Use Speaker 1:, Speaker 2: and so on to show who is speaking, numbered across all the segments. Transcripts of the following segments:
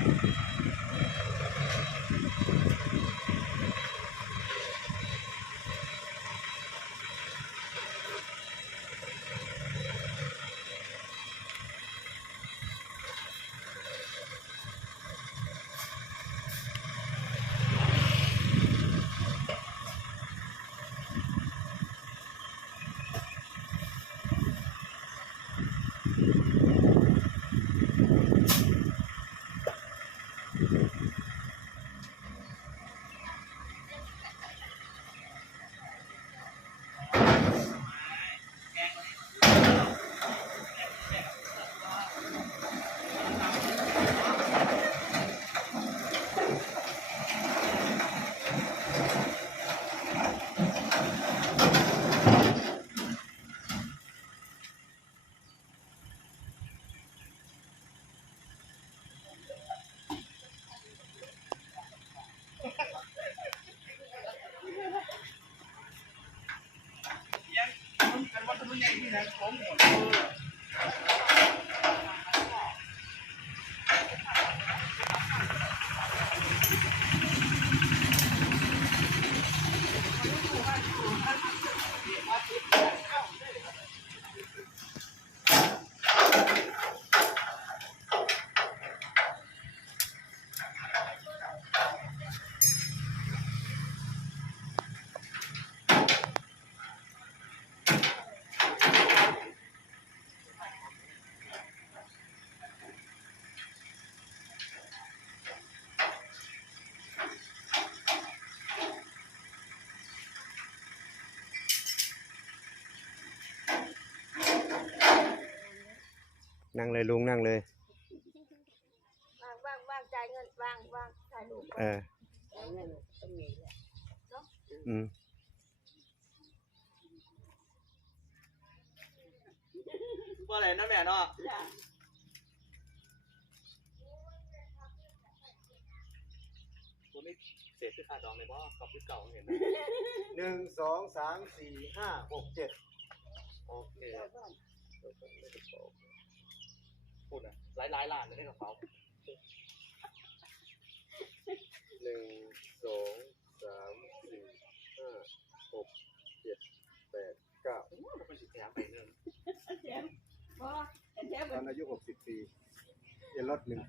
Speaker 1: นั่งเลยลุงนั่งเลย
Speaker 2: ว่างจ่ายเงินว่างถ่ายรูปเงินต้องมีแหละเนาะ
Speaker 3: ว่าอะไรนะแม่เนาะผมไม่เศษที่ขาดดองเลยเพราะกับพื้นเก่าเห็น
Speaker 1: 1 2 3 4 5 6 7
Speaker 3: โอเคพูดนะหลายล้านเลยในกระเป๋า
Speaker 1: 1 2 3 4 5 6 7 8 9
Speaker 3: มันเป็นสิบแถมไปเรื่อง
Speaker 1: ตอนอายุ60 ปีจะลด1,000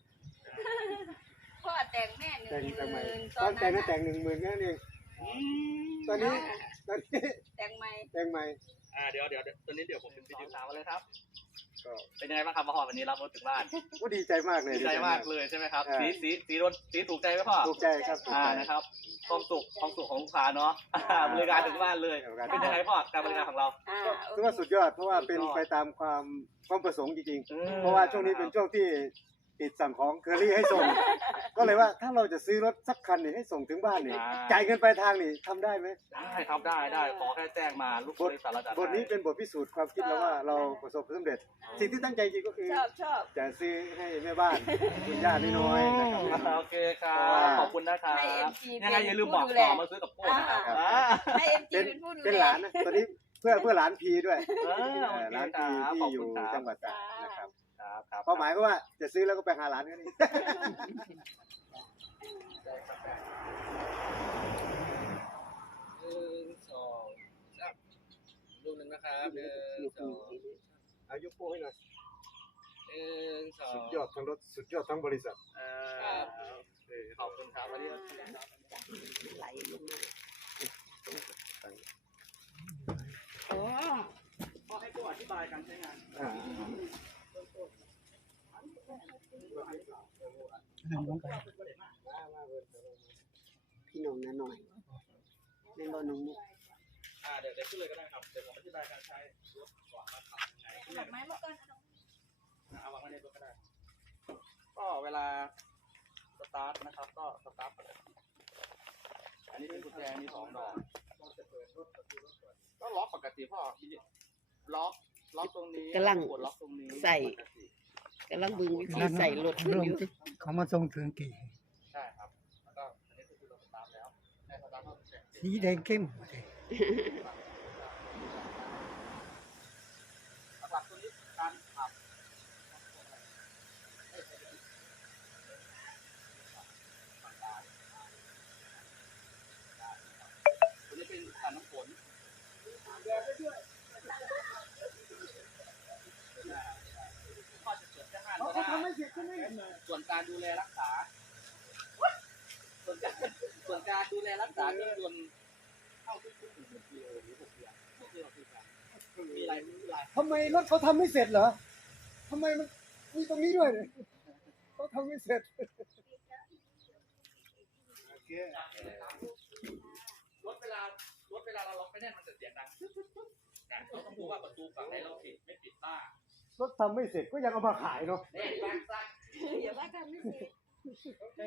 Speaker 2: พ่อแต่งแม่
Speaker 1: แต่งทำไมตอนแต่งก็แต่ง10,000แค่นี้ตอนนี้
Speaker 2: แต่งใหม่
Speaker 3: เดี๋ยวตอนนี้เดี๋ยวผมเป็นวิดีโอถามมาเลยครับเป็นยังไงบ้างครับมาหอวันนี้รับรถถึงบ้าน
Speaker 1: ก็ดีใจมากเลย
Speaker 3: ดีใจมากเลยใช่ไหมครับสีถูกใจไหมพ่อ
Speaker 1: ถูกใจครับ
Speaker 3: นะครับความสุขของลูกค้าเนาะบริการถึงบ้านเลยเป็นยังไงพ่อการบริการของเรา
Speaker 1: ถือว่าสุดยอดเพราะว่าเป็นไปตามความประสงค์จริงๆเพราะว่าช่วงนี้เป็นช่วงที่ติดสั่งของเคอรี่ให้ส่งก็เลยว่าถ้าเราจะซื้อรถสักคันนี่ให้ส่งถึงบ้านนี่จ่ายเงินปลายทางนี่ทำได้ไหม
Speaker 3: ได้ครับได้ขอแค่แจ้งมาลูกบริษัทเราจะ
Speaker 1: บทนี้เป็นบทพิสูจน์ความคิดแล้วว่าเราประสบความสำเร็จสิ่งที่ตั้งใจจริงก็คือ
Speaker 2: ชอบ
Speaker 1: จะซื้อให้แม่บ้านคุณย่าน้อยนะครับ
Speaker 3: โอเคครับขอบคุณนะครับยังไงอย่าลืมบอกต่อมาซื้อกับโก้นะครับ
Speaker 2: ให้เอ็มจีเป็นผู้ดูแล
Speaker 1: เป็นหลานนะตอนนี้เพื่อหลานพีด้วยหลานพีที่อยู่จังหวัดตราดนะครับเป้าหมายก็ว่าจะซื้อแล้วก็ไปหาหลานกันนี่
Speaker 3: 1 2 3รูปหนึ่งนะครับ1 2
Speaker 1: อายุโป้ให้หน่อย
Speaker 3: 1 2
Speaker 1: สุดยอดทั้งรถสุดยอดทั้งบริษัท
Speaker 3: ขอบคุณครับวันนี้
Speaker 2: ไหลลงมา
Speaker 3: ขอให้ผู้อธิบายการใช้งาน
Speaker 2: พี่น้องนะหน่อยเล่นบอลน้องมุก
Speaker 3: เดี๋ยวขึ้นเลยก็ได้ครับเดี๋ยวผมอธิบายการใช้รถก่อนว่าทำยังไง
Speaker 2: ดอกไม้มาก่อน
Speaker 3: เอาวางไว้ในรถก็ได้ก็เวลาสตาร์ทนะครับก็สตาร์ทอันนี้เป็นกุญแจมี2 ดอกก็ล็อกปกติพ่อล็อกตรงนี้
Speaker 2: กำลัง
Speaker 3: ล็อกตรงนี้
Speaker 2: ใส่กำลังบึงวิธีใส่รถอยู่
Speaker 4: เขามาส่งถึงกี่
Speaker 3: ใช่ครับแล้วก็อันนี้คือเราสตาร์ทแล้วสตาร์ท
Speaker 4: สีแดงเข้ม
Speaker 3: หลักตัวนี้การขับส่วนการดูแลรักษาส่วนการดูแลรักษาเครื่องยนต์เข้าทุกๆ1 กิโลหรือ6 เดือนก็คือเราคุยกันมีอะไรไม่มีอะไร
Speaker 1: ทำไมรถเขาทำไม่เสร็จเหรอทำไมมันมีตรงนี้ด้วยเนี่ยเขาทำไม่เสร็จ
Speaker 3: รถเวลาเราล็อกไม่แน่นมันจะเสียงดังการต้องดูว่าประตูฝั่งไหนเราปิดไม่ปิดบ้าง
Speaker 1: รถทำไม่เสร็จก็ยังเอามาขายเนาะ
Speaker 3: เนี่ยบ้างซัก
Speaker 2: อย่าว่ากันไม่เสร็จ
Speaker 1: เรา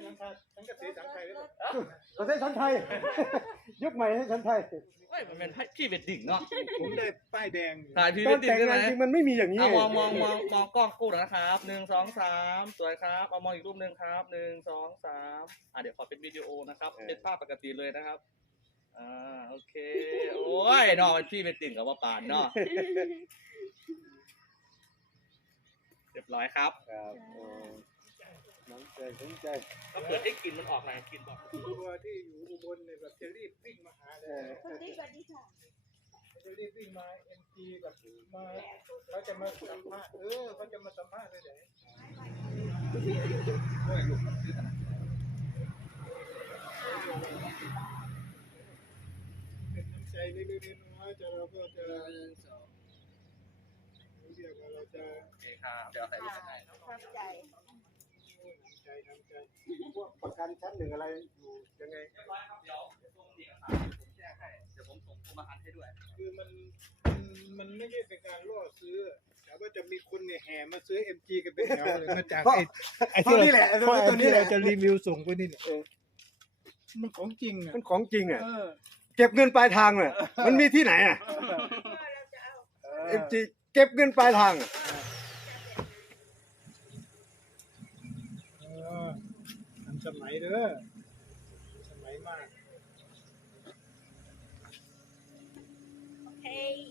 Speaker 1: ใช้ชั้นไทย ยุคใหม่ให้ชั้นไทย
Speaker 3: เฮ้ยมันเป็นพี่เวดดิ้งเนาะ
Speaker 5: ผมได้ป้ายแดง
Speaker 3: ถ่ายพี่
Speaker 1: ต
Speaker 3: เว
Speaker 1: อน
Speaker 3: ดดิ้ง
Speaker 1: แต่ง
Speaker 3: ได้ไหม
Speaker 1: งานจริงมันไม่มีอย่างนี้
Speaker 3: เอามองกล้องกู้นะครับ1 2 3สวยครับเอามองอีกรูปหนึ่งครับ1 2 3เดี๋ยวขอเป็นวิดีโอนะครับเป็นภาพปกติเลยนะครับโอเคโอ้ยน้องพี่เวดดิ้งกับว่าปานเนาะเรียบร้อยครับ
Speaker 1: ครับโอ้น้ำใจสนใจ
Speaker 3: ถ้าเกิดได้กลิ่นมันออกอะไรกลิ่นบอก
Speaker 5: ตัวที่อยู่อุบลเนี่ยแบบจะรีบวิ่งมาหาเลย
Speaker 2: สวัสดีค่ะ
Speaker 5: จะรีบวิ่งมาเอ็มจีแบบมาเขาจะมาสัมภาษณ์เขาจะมาสัมภาษณ์เลยเดี๋ยวเป็นน้ำใจเล็กๆน้อยๆแต่เราก็จะเรียกว่าเราจะ
Speaker 3: โอเคครับเดี๋ยวใส่ลูกให้
Speaker 2: ความใจ
Speaker 5: ทำใจ
Speaker 1: พวกประกันชั้นหนึ่งอะไรอยู่ยังไง
Speaker 3: เรียบร้อยครับเดี๋ยวส่งเอกสารผมแจ้งให้เดี๋ยวผมส่งโทรมาอันให้ด้วย
Speaker 5: คือมันไม่ใช่เป็นการล่อซื้อแต่ว่าจะมีคนเนี่ยแห่มาซื้อ MG กันเป็นแถวเลยมาจากไอ้
Speaker 1: เพราะนี่แหละตัวนี้แหละ
Speaker 5: จะรีวิวส่งไปนี่แหละมันของจริงอ่ะ
Speaker 1: มันของจริงอ่ะ
Speaker 5: เออ
Speaker 1: เก็บเงินปลายทางเนี่ยมันมีที่ไหนอ่ะ
Speaker 2: เราจะเอา
Speaker 1: MG เก็บเงินปลายทางอะ
Speaker 5: ทันสมัยเด้อสมัยมาก
Speaker 2: เฮ้ย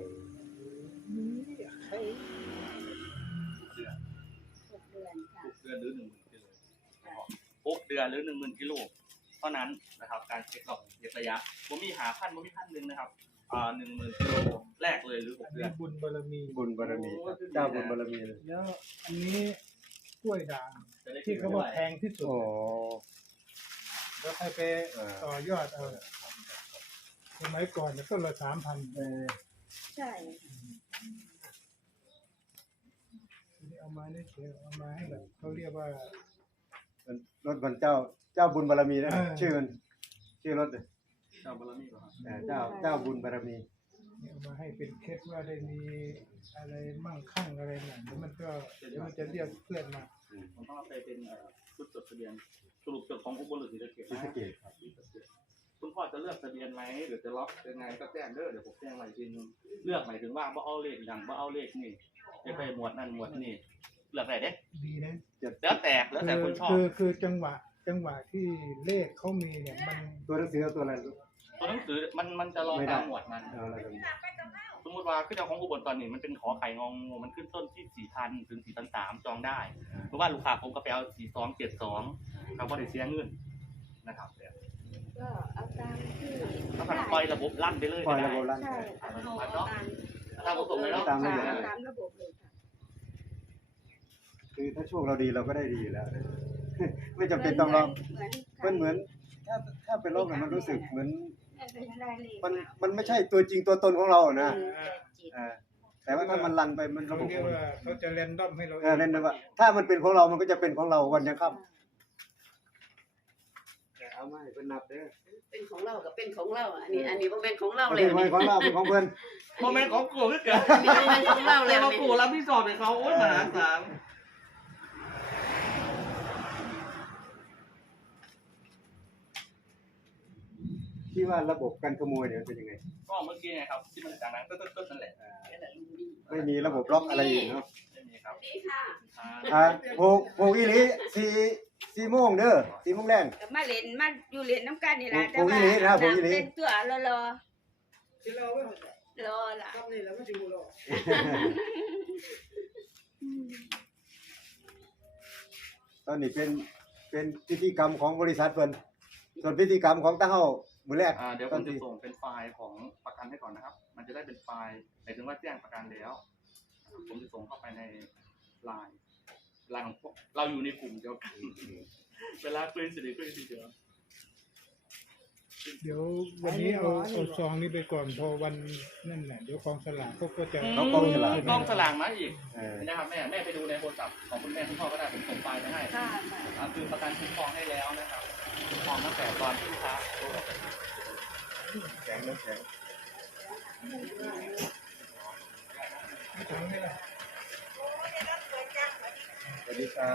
Speaker 2: 6 เดือนค่ะ
Speaker 3: 6 เดือนหรือ 10,000 กิโล6 เดือนหรือ 10,000 กิโลเท่านั้นนะครับการเช็คหลอกเย็บระยะผมมี1,000นะครับ10,000 กิโลแรกเลยหรือ
Speaker 5: อัน
Speaker 3: 6 เดื
Speaker 5: นี้
Speaker 3: อน
Speaker 5: บุญบารมี
Speaker 1: บุญบารมีครับเจ้าบุญบารมีเลย
Speaker 5: แล้วอันนี้กล้วยด่าง
Speaker 3: จะได้
Speaker 5: ที่เขาว่าแพงที่สุด
Speaker 1: โอ้
Speaker 5: แล้วใครไปต่อยอดเอาสมัยก่อนเนี่ยต้นละ3,000
Speaker 2: ใช่
Speaker 5: เอามาเนี่ยเอามาให้แบบเขาเรียกว่า
Speaker 1: รถมันเจ้าบุญบารมีนะ
Speaker 5: เออ
Speaker 1: ชื่อมันชื่อรถเลย
Speaker 3: เจ้าบารมีเหรอครับ
Speaker 1: เจ้าบุญบารมี
Speaker 5: เอามาให้เป็นเคล็ดว่าได้มีอะไรมั่งคั่งอะไรเนี่ยเดี๋ยวมันจะเรียกเพื่อนมา
Speaker 3: ผมต้องเอาไปเป็นชุดจดทะเบียนสรุปจดของอุบลหรือศรีสะเกษ
Speaker 1: ศรีสะเกษ
Speaker 3: ครับศรีสะเกษคุณพ่อจะเลือกทะเบียนไหมหรือจะล็อกยังไงก็แจ้งเด้อเดี๋ยวผมแจ้งไว้ทีนึงเลือกหมายถึงว่าบ่เอาเลขอย่างบ่เอาเลขนี่จะไปหมวดนั่นหมวดนี่เลือกได้เด้
Speaker 5: ดีนะ
Speaker 3: แล้วแต่คนชอบ
Speaker 5: คือจังหวะที่เลขเขามีเนี่ยมัน
Speaker 1: ตัวหนังสือเอาตัวอะไรลูก
Speaker 3: ตัวหนังสือมันจะรอ
Speaker 1: ไม่ได้
Speaker 3: ตามหมวดมัน
Speaker 1: เอาอะไรกัน
Speaker 3: สมมติว่าขึ้นเอาของอุบลตอนนี้มันเป็นขอไข่งองูมันขึ้นต้นที่ 4,000 ถึง 4,300 จองได้ เพราะว่าลูกค้าผมก็ไปเอา 4272เขาก็ได้เสียเงินนะครับเดี๋ยว
Speaker 2: ก็เอาตามที่
Speaker 3: ถ้าผ่านปล่อยระบบลั่นไปเลย
Speaker 1: ปล่อย
Speaker 3: ก็
Speaker 1: ระ
Speaker 3: ได้
Speaker 1: บบลั่น
Speaker 2: ใช่เอาตาม
Speaker 3: ตามระบบเลยเนาะ
Speaker 1: ตามระบบ
Speaker 2: ตามระบบเลยค่ะ
Speaker 1: คือถ้าช่วงเราดีเราก็ได้ดีอยู่แล้ว ไม่จำเป็นต้องรอเหมือนถ้าเป็นโรคเนี่ยมันรู้สึกเหมือนมันไม่ใช่ตัวจริงตัวตนของเราอะนะแต่ว่าถ้ามันรันไปมันระ
Speaker 5: เขา
Speaker 1: บบ
Speaker 5: เรียกว่าเขาจะแรนดอมให้เรา
Speaker 1: เล่นนะว่าถ้ามันเป็นของเรามันก็จะเป็นของเราวันยังค่ำเอาไม่เป็นนับเด้อ
Speaker 6: เป็นของเรากับเป็นของเราอันนี้บ่เป็นของเรา
Speaker 1: เอา
Speaker 6: เลย
Speaker 1: เป็นของเราเป็นของเพื่อน
Speaker 3: โมเมนต์ของกูคือเกิด
Speaker 6: อันนี้บ่เป็นของเราเล
Speaker 3: เรี
Speaker 6: ย
Speaker 3: ยกว่ากูรับที่สอบให้เขาโอ๊ยมหาศาล
Speaker 1: ที่ว่าระบบการขโมยเนี่ยมันเป็นยังไง
Speaker 3: ก็เมื่อกี้ไงครับที่มันจากนั้นตึ๊ดๆนั่นแหละ
Speaker 1: ไม่มีระบบล็อกอะไรอยู่เนาะ
Speaker 3: ไม่มีครับ
Speaker 6: นี่ค่ะ
Speaker 1: โผล่อีหลี4 โมงเด้อ4 โมงแรง
Speaker 2: ก็มาเล่นมาอยู่เล่นน้ำกันนี่แหละ
Speaker 1: ผมอีหลีนะผมอีหลี
Speaker 2: เป็นตัวรอ
Speaker 5: ที่เราไม่
Speaker 2: รอล่ะ
Speaker 5: ทำนี่แล้วไม่อยู่หรอก
Speaker 1: ตอนนี้เป็นพิธีกรรมของบริษัทเพิ่นส่วนพิธีกรรมของตั้งเฮามื้อแรก
Speaker 3: เดี๋ยวผมจะส่งเป็นไฟล์ของประกันให้ก่อนนะครับ มันจะได้เป็นไฟล์หมายถึงว่าแจ้งประกันแล้ว ผมจะส่งเข้าไปในไลน์เราอยู่ในกลุ่มเดียวกันเวลาคุยสิริคุยสิเดียว
Speaker 5: เดี๋ยววันนี้เอาซองนี้ไปก่อนพอวันนั่นแหละเดี๋ยวกองสลากเขาก็จะ
Speaker 1: เขากองสลาก
Speaker 3: กล้องสลากมาอีก
Speaker 1: เออ
Speaker 3: นะครับแม่ไปดูในโทรศัพท์ของคุณแม่คุณพ่อก็ได้ผมส่งไฟล์ไปให้
Speaker 2: ค่ะ
Speaker 3: คือประกันคุ้มครองให้แล้วนะครับคุ้มครองตั้งแต่ตอนที่ลูกค้า
Speaker 1: แข็งน้ำแข็ง สวัสดีครับ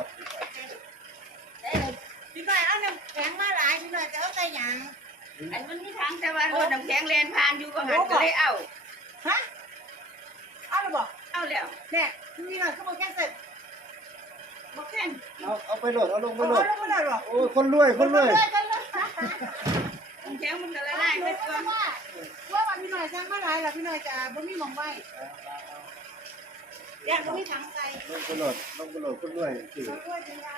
Speaker 2: พี่น้อยเอาน้ำแข็งมาหลายพี่น้อยจะเอาแต่หยังอันมันมีทางแต่ว่ารถน้ำแข็งแลนผ่านอยู่ก็หันก็เลยเอาฮะเอาหรือบอกเอาแล้วเนี่ยพี่น้อยเขาบอกแค่เสร็จบอกแค่
Speaker 1: เอาไปโหลดเอาลงไป
Speaker 2: เอา
Speaker 1: โหลด
Speaker 2: แล้วไม่ได้หรอก
Speaker 1: โอ้ยคนรวยคนรวย
Speaker 2: น้ำแข็งมันก็ละลายไปก่อนว่าวันพี่น้อยสร้างมาหลายแล้วพี่น้อยจะบ่มีหม่องไว้แยกบ่มีถังใส่
Speaker 1: ลงไปโหลดคนรวยสิ
Speaker 2: เขาด้วยเป็นงาน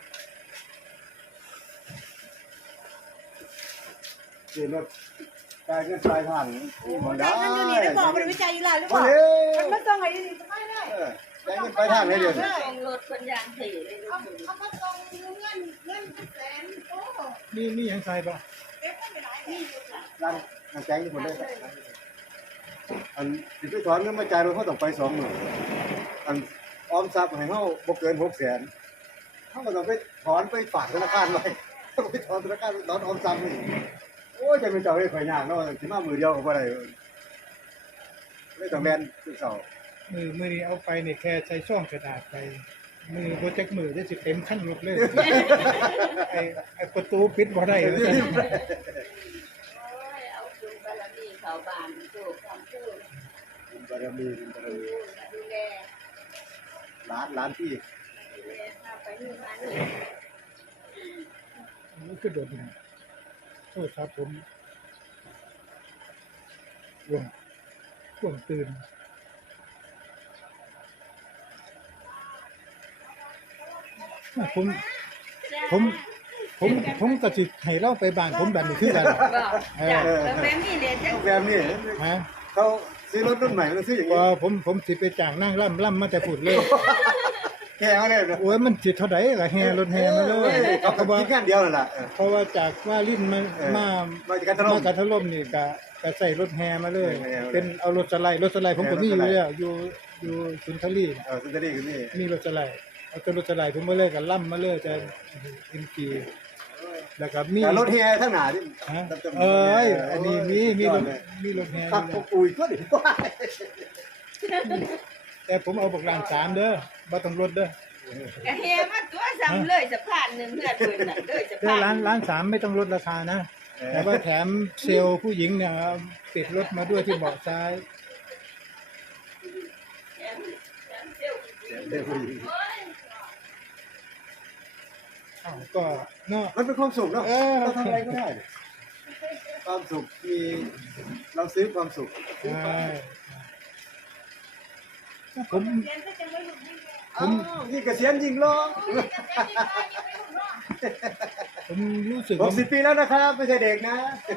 Speaker 1: สิรถกายเงินปลายทางนี่มันได้
Speaker 2: มันอยู่นี่ได้บอกมันวิจัยอยู่แล้วหรือเป
Speaker 1: พอ
Speaker 2: ล่า
Speaker 1: แล้ว
Speaker 2: มันต้องให้ดีๆไม่ได้
Speaker 1: กายเงินปลายทางเลยเดี๋ยวนี้
Speaker 2: ส่งรถคนยางถี่เลยเอามาส่งเงินแสนโอ้
Speaker 5: นี่ยังใส่ปะ
Speaker 2: เก็บไม่ได้นี่อยู่ค่ะ
Speaker 1: ร้านน้ำแข็งที่ผมได้อันสิไปถอนเงินมาจ่ายรถเขาต้องไป20,000อันออมทรัพย์ให้เขาบ่เกิน600,000เขาก็ต้องไปถอนไปฝากธนาคารไว้ต้องไปถอนธนาคารถอนออมทรัพย์นี่โอ้ยจะเป็นเจ้าได้ข่อยยากเนาะสิมามือเดียวก็บ่ได้เลยต้องแล่นทุกเช้า
Speaker 5: มือนี้เอาไปเนี่ยแค่ใช้ช่องกระดาษไปมือโปรเจกต์มือได้สิเต็มขั้นรถเลยไอ้ประตูปิดบ่ได้เลย
Speaker 2: โอ้ยเอาคุณบารมีเขาบานถูกคำพูด
Speaker 1: บุญบารมี
Speaker 2: ดูแล
Speaker 1: ร้านที่
Speaker 2: ดูแลพาไปนู่นมานี่
Speaker 5: นี่คือโดดเนี่ยโทษครับผมว่วงตื่นผมก็สิให้เล่าไปบ้านผมแบบนี้คือกัน
Speaker 2: บอกจ้ะแล้วแม่นี่เรียนจัง
Speaker 1: แบบนี้
Speaker 5: ฮะ
Speaker 1: เขาซื้อรถรุ่นใหม่แล้วซื้ออย่างนี้
Speaker 5: ว่าผมสิไปจ้างนั่งล่ำมาแต่พูดเลย
Speaker 1: แค่เขาเลยนะ
Speaker 5: โอ้ยมันสิเท่าใดล่ะแห่รถแห่มาเลย
Speaker 1: เขา
Speaker 5: เพราะ
Speaker 1: คิ
Speaker 5: ว่า
Speaker 1: ดแค่เดียวนั่นแหละ
Speaker 5: เพราะว่าจากว่าลิ้นมา
Speaker 1: มาจากการถล่ม
Speaker 5: การถล่มนี่ก็ใส่รถแห่มาเลย
Speaker 1: แห่มาเลย
Speaker 5: เป็นเอารถสไลด์ผมก็มีอยู่แล้วอยู่สุนทรี
Speaker 1: สุนทรีคือนี่
Speaker 5: มีรถสไลด์เอาตัวรถสไลด์ผมมาเลยก็ล่ำมาเลยจะเอ็มจีแล้วก็มี
Speaker 1: แต่รถเฮียทั้งหนาที่
Speaker 5: ฮะเอ้ยอันนี้มีรถแห่
Speaker 1: ขับปุ๋ยก็ดี
Speaker 5: แต่ผมเอาบักราง3เด้อบ่ต้องรถเด้อก
Speaker 2: ะเฮมาตัวซ้ำเลยสะพานหนึ่งเพื่อนเพิ่นน่ะเลยสะ
Speaker 5: เด้อ
Speaker 2: พาน
Speaker 5: ร้าน3ไม่ต้องลดราคานะ แต่ว่าแถมเซลล์ผู้หญิงเนี่ยติดรถมาด้วยที่เบาะซ้าย อ้าวก็เนาะ
Speaker 1: มันเป็นความสุขเนาะเราทำอะไรก็ได้ ความสุขมีเราซื้อความสุข
Speaker 5: ใช่ผม
Speaker 1: ยิ่งเกษียณยิ่งรอ
Speaker 5: ผมรู้สึกว่า
Speaker 1: 60 ปีแล้วนะครับไม่ใช่เด็กนะ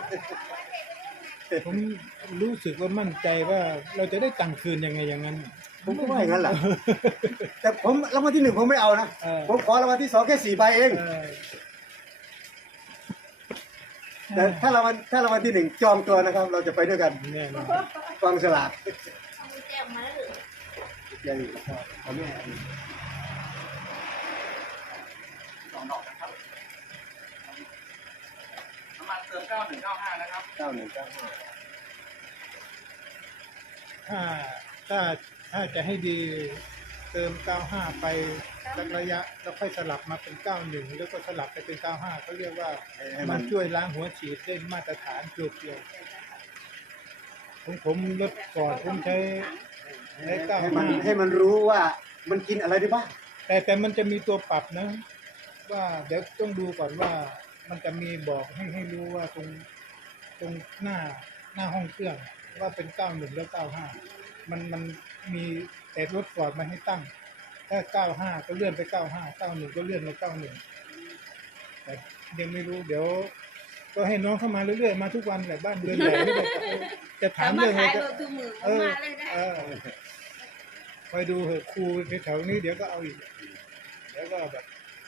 Speaker 5: ผมรู้สึกว่ามั่นใจว่าเราจะได้ตังค์คืนยังไงอย่างนั้น
Speaker 1: ผมก็ว่าอย่างนั้นแหละแต่ผมรางวัลที่1ผมไม่เอานะ ผมขอรางวัลที่2แค่4ใบเอง แต่ถ้ารางวัลที่1จองตัวนะครับ เราจะไปด้วยกัน
Speaker 5: แน่นอน
Speaker 1: กองฉลาก
Speaker 2: เอาแจ้งมาแล้ว
Speaker 1: ยังเอาแม่
Speaker 3: 2 ดอกนะครับน้ำมันเติม9195นะครับ
Speaker 1: 9195
Speaker 5: ถ้าจะให้ดีเติม95ไปสักระยะแล้วค่อยสลับมาเป็น91แล้วก็สลับไปเป็น95เขาเรียกว่า
Speaker 1: ให้
Speaker 5: มั
Speaker 1: มัน น
Speaker 5: ช่วยล้างหัวฉีดได้มาตรฐานเพียวๆผมลดก่อนผมใช้
Speaker 1: ให้มันรู้ว่ามันกินอะไรได้บ้าง
Speaker 5: แต่มันจะมีตัวปรับนะ ว่าเดี๋ยวต้องดูก่อนว่ามันจะมีบอกให้รู้ว่าตรงหน้าห้องเครื่องว่าเป็น91แล้ว95มันมีแต่รถฟอร์ดมาให้ตั้งถ้า95ก็เลื่อนไป95 91ก็เลื่อนมา91แต่ยังไม่รู้เดี๋ยว ก็ให้น้องเข้ามาเรื่อยๆมาทุกวันแหละบ้านเรือนใหญ่นี่จะถามเรื่องอะไร
Speaker 2: ขายรถทุกมือมาเลยได้
Speaker 5: คอยดูเหอะครูแถวๆนี้เดี๋ยวก็เอาอีกแล้วก็แบบ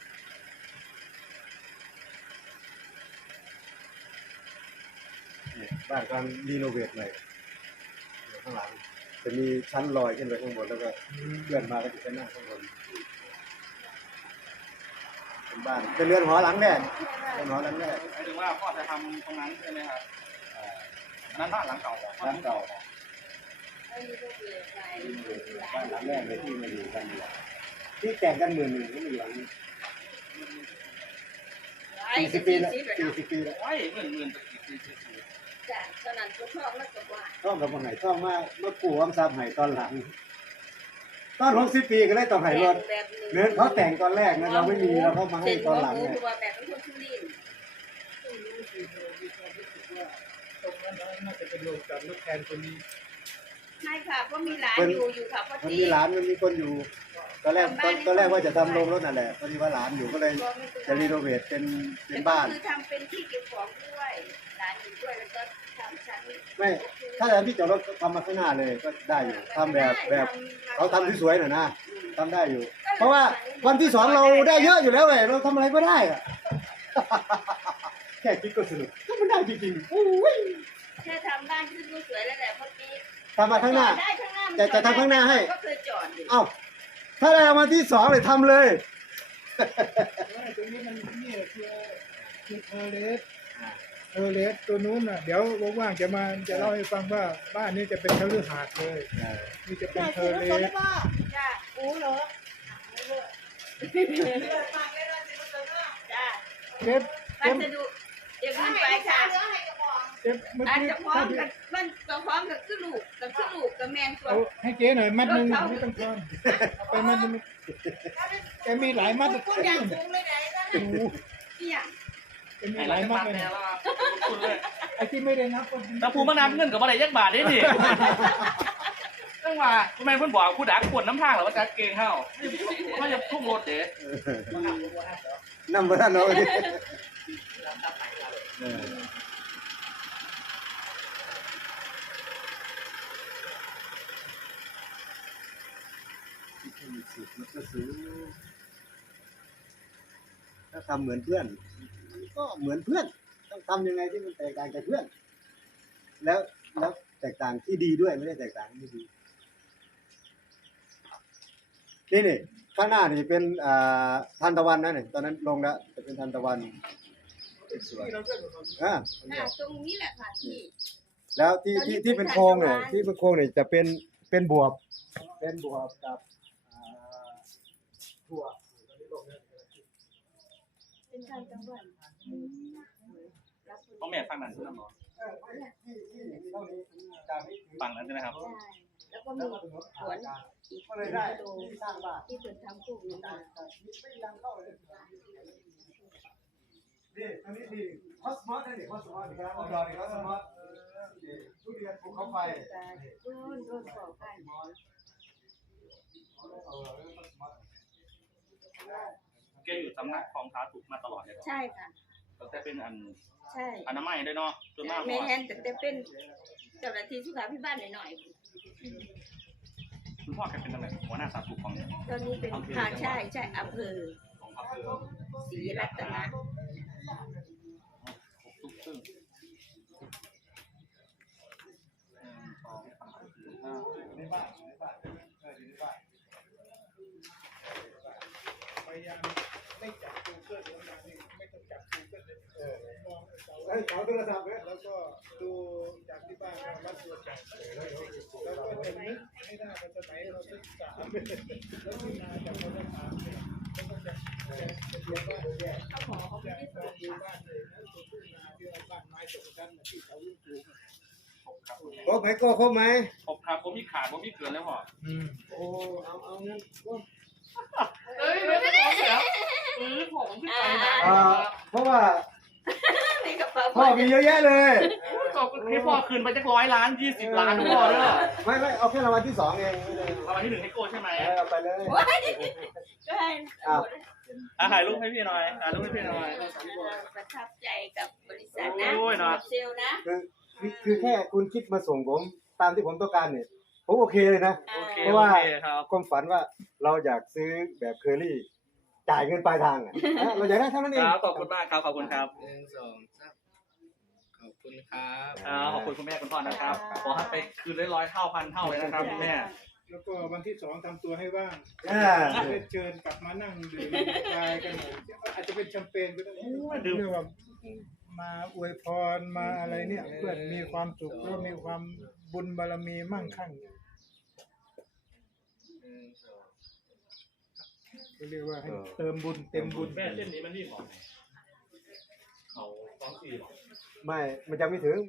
Speaker 1: เนี่ยบ้านกำลังรีโนเวทใหม่อยู่ข้างหลังจะมีชั้นลอยขึ้นไปข้างบนแล้วก็เพื่อนมาก็จะไปนั่งข้างบนเป็นบ้านเป็นเรือนหอหลังแรกเรือนหอหลังแรก
Speaker 3: หมายถึงว่าพ่อจะทำตรงนั้นใช่ไหมครับอันนั้นบ้านหลังเก่าเหรอ
Speaker 1: หลังเก่า
Speaker 2: ไอ้นี่ก็เปลี่ยนใจ
Speaker 1: บ้านหลังแรกเลยที่มาอยู่กันเนี่ยที่แต่งกัน11,000ก็มีหลังนี้40 ปีแล้ว40 ปีแล้ว
Speaker 3: โอ้ยหมื่นตะกี้สี่
Speaker 2: จ้ะตอนนั้นก็ชอบแล้วก็ว่า
Speaker 1: ชอบกับมาไห้ชอบมาปู่อำทรัพย์ไห้ตอนหลังตอน60 ปีก็เลยต้องไห้รถเนื้อเขาแต่งตอนแรกนะเราไม่มีเราก็มาให้ตอนหลังเนี่ย
Speaker 2: คือว่าแบบเป็นคนสุรินทร์
Speaker 5: ตรงนั้นน่าจะเป็นโรงจอดรถแทนคนนี้
Speaker 2: ใช่ค่ะก็มีหลานอยู่ค่ะพอ
Speaker 1: มัน
Speaker 2: ดี
Speaker 1: มีหลานมันมีคนอยู่ตอนแรกว่าจะทำโรงรถนั่นแหละพอดีว่าหลานอยู่ก็เลยจะรีโนเวทเป็นบ้าน
Speaker 2: คือทำเป็นที่เก็บของด้วยหลานอยู่ด้วยแล้วก็ทำชั้น
Speaker 1: ไม่ถ้าจะที่จอดรถก็ทำมาข้างหน้าเลยก็ได้อยู่ทำแบบเขาทำที่สวยหน่อยนะทำได้อยู่ เพราะว่าวันที่2เราได้เยอะอยู่แล้วไงเราทำอะไรก็ได้อะ แค่คิดก็สนุกก็มันได้จริงๆโอ้ย
Speaker 2: แค่ทำบ้านขึ้นดูสวยแล้วแหละพอดี
Speaker 1: ทำมาข้างหน้า
Speaker 2: ได้ข้างหน้า
Speaker 1: จะทำข้างหน้าให้
Speaker 2: ก็เคยจอดอยู่
Speaker 1: เอ้าถ้าได้รางวัลที่2เลยทำเลย
Speaker 5: ตรงนี้มันนี่คือเทอร์เลสตัวนู้นน่ะเดี๋ยวว่างๆจะเล่าให้ฟังว่าบ้านนี้จะเป็นคฤหาสน์เลยนี่จะเป็นเทอร์เลส
Speaker 2: จ้าอู้เหรอจ้า
Speaker 5: เก็บ
Speaker 2: พัสดุเดี๋ยวขึ้นไปค่ะ
Speaker 5: เก็บเมื่อ
Speaker 2: อาจ
Speaker 5: กี้
Speaker 2: จะพร้อมกับมันก็พร้อมกับคือลูกกับแมงตัว
Speaker 5: เอาให้เจ๊หน่อยมัดหนึงไม่ต้องทอนเอาไปมัดหนึงแกมีหลายมัด
Speaker 2: คุณอย่างคุ้งเลยไหนนั่น
Speaker 5: โอ้โห
Speaker 2: เนี่ย
Speaker 5: แกมี
Speaker 3: ไอ้
Speaker 5: ห
Speaker 3: ไร
Speaker 5: ลายมั
Speaker 3: มา
Speaker 5: ดเลย
Speaker 3: เนี่ยว่าคุณเลย
Speaker 5: ไอ้ที่ไม่ได้นับก็
Speaker 3: แต่ภูมินำเงินกับอะไรยักบาทได้ดิเรื่องว่าคุณแม่เพิ่นบอกผู้ดักปวดน้ำทางหรือว่าจัดเกงเข้าเขาจะทุ่งรถเด้
Speaker 1: นำมาท่านเนาะถ้าทำเหมือนเพื่อนมันก็เหมือนเพื่อนต้องทำยังไงที่มันแตกต่างจากเพื่อน แล้วแตกต่างที่ดีด้วยไม่ได้แตกต่างที่ดีนี่ข้างหน้านี่เป็นทานตะวันนะเนี่ยตอนนั้นลงแล้วจะเป็นทานตะวันสวยอ่า
Speaker 2: ตรงนี้แหละค่ะที่
Speaker 1: แล้วที่เป็นโครงเนี่ยที่เป็นโครงเนี่ยจะเป็นบวบกับถั่ว
Speaker 2: เป็นทางจังหวัด
Speaker 3: ต้องแม่ฟังนั้นใช่ไหมหมอฟังนั้นใช่ไหมครับ
Speaker 2: แล้วก็มีสวนอีก
Speaker 1: ก็เลยได้ที่สร้างบ้าน
Speaker 2: ที่เปิดทำปลูกลงมา
Speaker 1: ไม่ยังเข้าเลยนี่อันนี้ดีคอสมอสนี่คอสมอสนี่ครับดอกนี่คอสมอสทุเรียนภูเขาไฟ
Speaker 2: โดนขอกัน
Speaker 3: แกอยู่สำนักของท้าถูกมาตลอดเลย
Speaker 2: ใช่ค่ะ
Speaker 3: ตั้งแต่เป็นอัน
Speaker 2: ใช่
Speaker 3: อนามัยด้วยเนาะจนมาก
Speaker 2: แม่แฮนแต่เป็นเจ้าหน้าที่สุขาภิบาลหน่อย
Speaker 3: คุณพ่อแกเป็นอะไรหัวหน้าสาธารณสุขของเนี่ย
Speaker 2: ๆตอนนี้เป็นค่ะใช่อำเภอ
Speaker 3: ของอำเภอ
Speaker 2: ศรีรัตนะ
Speaker 3: ทุกซึ่ง
Speaker 5: พยายามไม่จับกูเกิลลงมานี่ไม่ต้องจับกูเกิลเลยมองเสา
Speaker 1: เสาโทรศัพท์เนี่ย
Speaker 5: แล้วก็ดูจากที่บ้านวัดตัวจักรแล้วก็จะนึกให้ได้ว่าสมัยเราศึกษาแล้วที่มาจากคนละทางเนี่ยแล้วก็จะเรียนว่าแยก
Speaker 2: เขาขอเขาไม่ได้
Speaker 5: ลองดูบ้านเลยนะตัวทุ่งนาที่เราบ้านไม้สองชั้นที่เขาลูกปลูก
Speaker 1: ครบไหมก็ครบไหม
Speaker 3: ครบครับผมมีขาดผมมีเกินแล้วพ่อ
Speaker 1: โอ้เอางั้นก็
Speaker 3: เอ้ยไม่ได้เสียผมขึ้นไปนะ
Speaker 1: เพราะว่า
Speaker 2: ในกระเป๋า
Speaker 1: พ่อมีเยอะแยะเลย
Speaker 3: ก็ให้พ่อคืนไปจัก100 ล้าน20 ล้านพ่อเด้อ
Speaker 1: ไม่เอาแค่รางวัลที่2เองไม่ได้
Speaker 3: รางวัลที่1ให้โก้ใช่ไหม
Speaker 1: เอาไปเลย
Speaker 2: ใช่
Speaker 3: ถ่ายรูปให้พี่หน่อยถ่ายรูปให้พี่หน่อย
Speaker 2: ประทับใจกับบริษัทนะ
Speaker 3: โอ้ยเนอะ
Speaker 2: เซลนะ
Speaker 1: คือแค่คุณคิดมาส่งผมตามที่ผมต้องการเนี่ยผมโอเคเลยนะ
Speaker 3: โอเค
Speaker 1: เพราะว่า
Speaker 3: โอเคครับ
Speaker 1: ความฝันว่าเราอยากซื้อแบบเคอรี่จ่ายเงินปลายทางอ่ะเราอยากได้เท่านั้นเอง
Speaker 3: ครับขอบคุณมากครับขอบคุณครับ
Speaker 7: 1 2 3ขอบคุณครับ
Speaker 3: ขอบคุณคุณแม่คุณพ่อนะครับขอให้ไปคืนร้อยเท่าพันเท่าเลยนะครับคุณแม่
Speaker 5: แล้วก็วันที่2ทำตัวให้ว่าง
Speaker 1: อ่า
Speaker 5: ได้เชิญกลับมานั่งดื่มกายกันหน่อยอาจจะเป็นแชมเปญก็ได้
Speaker 3: ดื่ม
Speaker 5: เรียกว่ามาอวยพรมาอะไรเนี่ยเพื่อมีความสุขแล้วมีความบุญบารมีมั่งคั่งก็เรียกว่าให้เติมบุญเต็มบุญ
Speaker 3: แม่เส้นนี้มันนี่หรอเขาต้องสี่หรอ
Speaker 1: ไม่มันจะไม่ถึง